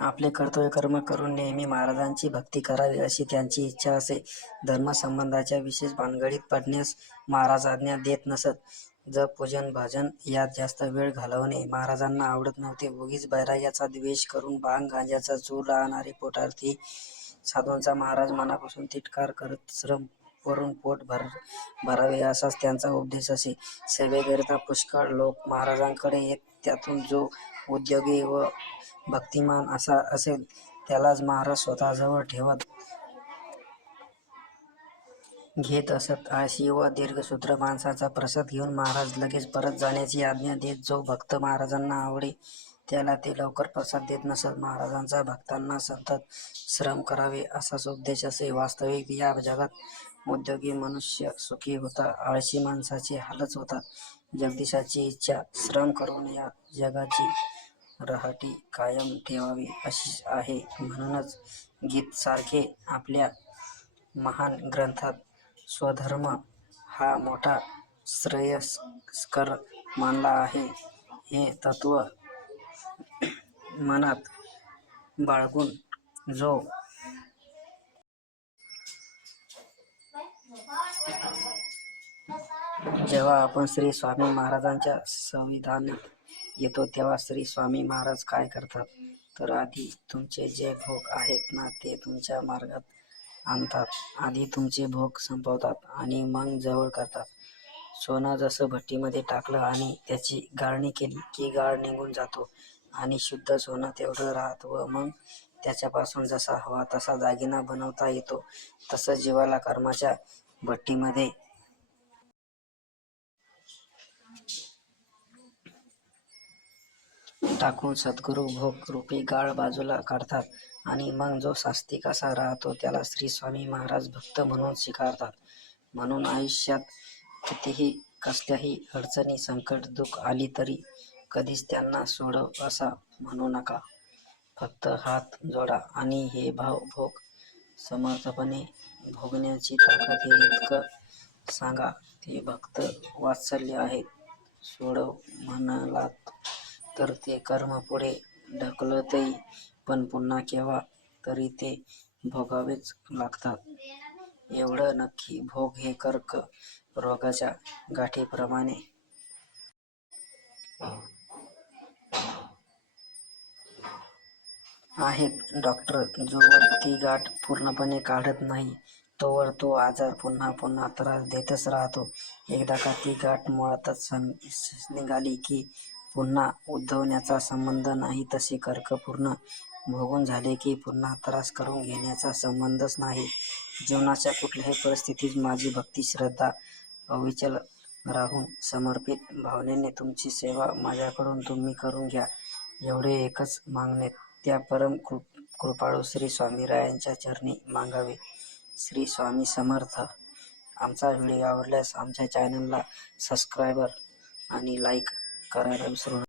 आपले कर्तव्य कर्म करून नेहमी महाराजांची भक्ती करावी अशी त्यांची इच्छा असे. धर्मसंबंधाच्या विशेष भानगडीत पडण्यास महाराज आज्ञा देत नसत. जप, पूजन, भजन यात जास्त वेळ घालवणे महाराजांना आवडत नव्हते. उगीच बैराग्याचा द्वेष करून भांग, गांज्याचा चूर राहणारे पोटार्थी साधूंचा महाराज मनापासून तिटकार करत श्रम करून पोट भर भरावे असाच त्यांचा उपदेश असे. सेवेकरिता पुष्कळ लोक महाराजांकडे येत त्यातून जो उद्योगी व भक्तिमान असा असेल त्यालाच महाराज स्वतःजवळ ठेवत. घेत असत. आळशी व दीर्घसूत्र माणसाचा प्रसाद घेऊन महाराज लगेच परत जाण्याची आज्ञा देत. जो भक्त महाराजांना आवडे त्याला ते लवकर प्रसाद देत नसत. महाराजांचा भक्तांना सतत श्रम करावे असाच उपदेश असे. वास्तविक या जगात उद्योगी मनुष्य सुखी होता, आळशी माणसाचे हालच होतात. जगदीशाची इच्छा श्रम करून या जगाची रहाटी कायम ठेवावी अशीच आहे. म्हणूनच गीतेसारखे आपल्या महान ग्रंथात स्वधर्म हा मोठा श्रेयस्कर मानला आहे. हे तत्त्व मनात बाळगून जो जेव्हा आपण श्री स्वामी महाराजांच्या संविधानात येतो तेव्हा श्री स्वामी महाराज काय करतात तर आधी तुमचे जे भोग आहेत ना ते तुमच्या मार्गात आणतात. आधी तुमचे भोग संपवतात आणि मग जवळ करतात. सोनं जसं भट्टीमध्ये टाकलं आणि त्याची गाळणी केली की गाळ निघून जातो आणि शुद्ध सोनं तेवढं राहत व मग त्याच्यापासून जसा हवा तसा दागिना बनवता येतो. तसं जीवाला कर्माच्या भट्टीमध्ये टाकून सद्गुरू भोग रूपी गाळ बाजूला काढतात आणि मग जो सास्तिक असा राहतो त्याला श्री स्वामी महाराज भक्त म्हणून स्वीकारतात. म्हणून आयुष्यात कितीही कसल्याही अडचणी, संकट, दुःख आली तरी कधीच त्यांना सोडव असा म्हणू नका. फक्त हात जोडा आणि हे भाव भोग समर्थपणे भोगण्याची ताकद हे इतकं सांगा. ते भक्त वात्सल्य आहेत सोडव म्हणालात तर ते कर्म पुढे ढकलतही पण पुन्हा केव्हा तरी ते भोगावेच लागतात. एवढं नक्की भोग हे कर्क रोगाच्या गाठीप्रमाणे आहेत. डॉक्टर जोवर ती गाठ पूर्णपणे काढत नाही तोवर तो आजार पुन्हा पुन्हा त्रास देतच राहतो. एकदा का ती गाठ मुळातच निघाली की पुन्हा उद्भवण्याचा संबंध नाही. तसे कर्क पूर्ण भोगून झाले की पुन्हा त्रास करून घेण्याचा संबंधच नाही. जीवनाच्या कुठल्याही परिस्थितीत माझी भक्ती, श्रद्धा अविचल राहून समर्पित भावनेने तुमची सेवा माझ्याकडून तुम्ही करून घ्या एवढे एकच मागणे त्या परम कृपाळू श्री स्वामीरायांच्या चरणी मागावे. श्री स्वामी समर्थ. आमचा व्हिडिओ आवडल्यास आमच्या चॅनलला सबस्क्राईब आणि लाईक መፈራረም ስለሆነ